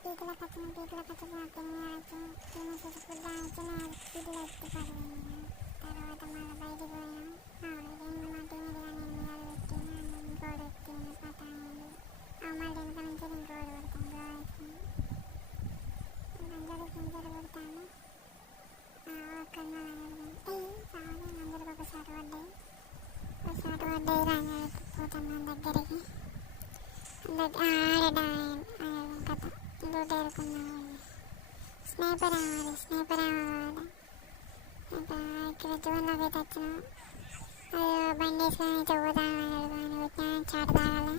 పీకుల కచ్చిన తినేసి ఫుడ్ ఎత్తి పడిపోయింది. తర్వాత మళ్ళీ బయటికి పోయినా మా టీం ఎదుగా నేను పెట్టిన ఇంకోటి ఎత్తిన కథ అయింది. మళ్ళీ వెనక నుంచి ఇంకోటి కొడతాను గాయస్ని మంజలు కొడతాను. ఒక్కడిని అందరికి ఒక షాట్ పడ్డాయి. రంజాడికి పోతున్నాను దగ్గరికి. ఆడే కథ లూట్ ఏరుకున్నాను. స్నేపర్ అవ్వాలి. ఇక్కడ జూన్లోకి అయితే వచ్చినాం. బండి వేసుకొని అయితే పోతాను కానీ వచ్చినా చాటు తాగాలి.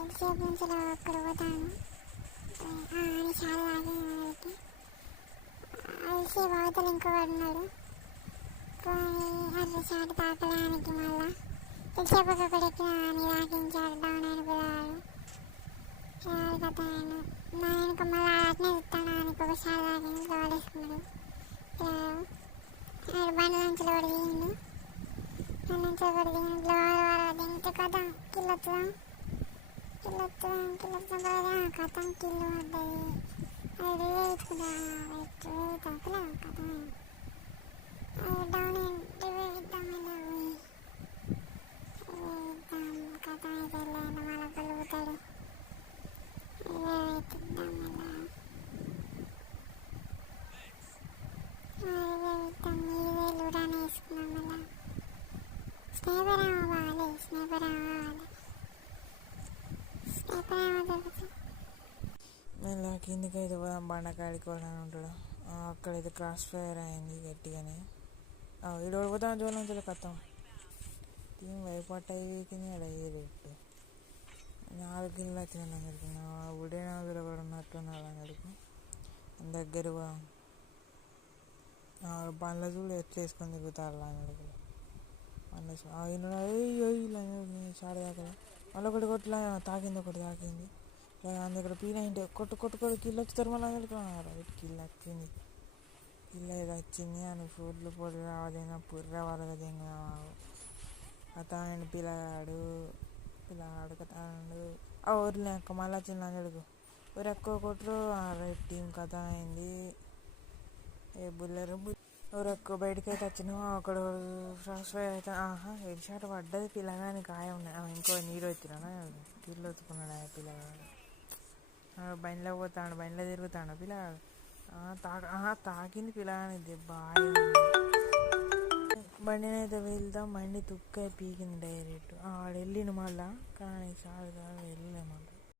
ఎంతసేపు నుంచి అక్కడ పోతాను అని చాలా తాగి అలసి అవతలు ఇంకోవాడు ఉన్నాడు. అట్లా చాటు తాకడానికి మళ్ళా ఎంతసేపు ఒకటి ఎక్కినా అని తాకించాడు. డౌన్ అయిన పిల్లవాడు కథ నా వెనుక మళ్ళీ అట్నే చూస్తాను. ఆయనకి ఒకసారి తాకింది లోడేసుకున్నాడు. బండి నుంచి లోడు దిగిండు. దిగితే కథ కిల్లొచ్చుదా కథం కిల్లు పడ్డది. అది రివేసుకుంటా కథ డౌన్ రివేద్దాం కథ అయితే వెళ్ళాను. మళ్ళీ కలుగుతాడు రివేద్దాం లూడానే వేసుకున్నాం. మళ్ళీ స్నేపర్ అవ్వాలి. మళ్ళీ కిందికైతే పోదాం. బండకాడికి పోదాని ఉంటాడు. అక్కడైతే క్రాస్ ఫైర్ అయింది గట్టిగానే. ఈడు ఓడిపోతాం జోన్లో నుంచి కత్తాం. టీం వైపట్ అయిపోయింది. అక్కడ అయ్యేది 4 కిళ్ళు వచ్చింది అందరికి. ఉడే నదులు కూడా ఉన్నట్టున్నారు అందరికి. దగ్గర బండ్ల చూడు ఎట్లా వేసుకొని దిగుతారు అందరికి. బండ్ల ఇలా షాడ్ దాకా మళ్ళీ ఒకటి కొట్లా తాకింది. అందులో P90 కొట్టు కిల్ వచ్చుతారు. మళ్ళీ అందరికి కిల్ వచ్చింది. కిల్ ఏదో వచ్చింది అని ఫుడ్లు పొడి రావదేనా పుర్ర వరగదేంగా కథ అండ్ పిల్లగాడు కథ అండు ఊరిలేక మళ్ళీ వచ్చింది అందరికి. ఊరు ఎక్కువ కొట్టరు. రైట్ టీం కథ అయింది. ఎవరు ఎక్కువ బయటకి అయితే వచ్చినావు. ఒకడు ఫ్రాస్ ఫైర్ అయితే హెడ్ షాట్ పడ్డది. పిల్లగాని గాయం ఉన్నాయి. ఇంకో నీరు వచ్చినా కిల్లు వచ్చుకున్నాడు పిల్లగాడు. బండిలో పోతాడు. బండిలో తిరుగుతాడు పిల్లగాడు. తాకింది పిల్లగాని దెబ్బ. బండిని అయితే వెళ్తాం. బండి తుక్క పీకింది డైరెక్ట్. ఆడు వెళ్ళిండు మళ్ళా కానీ చాలా వెళ్ళలేము.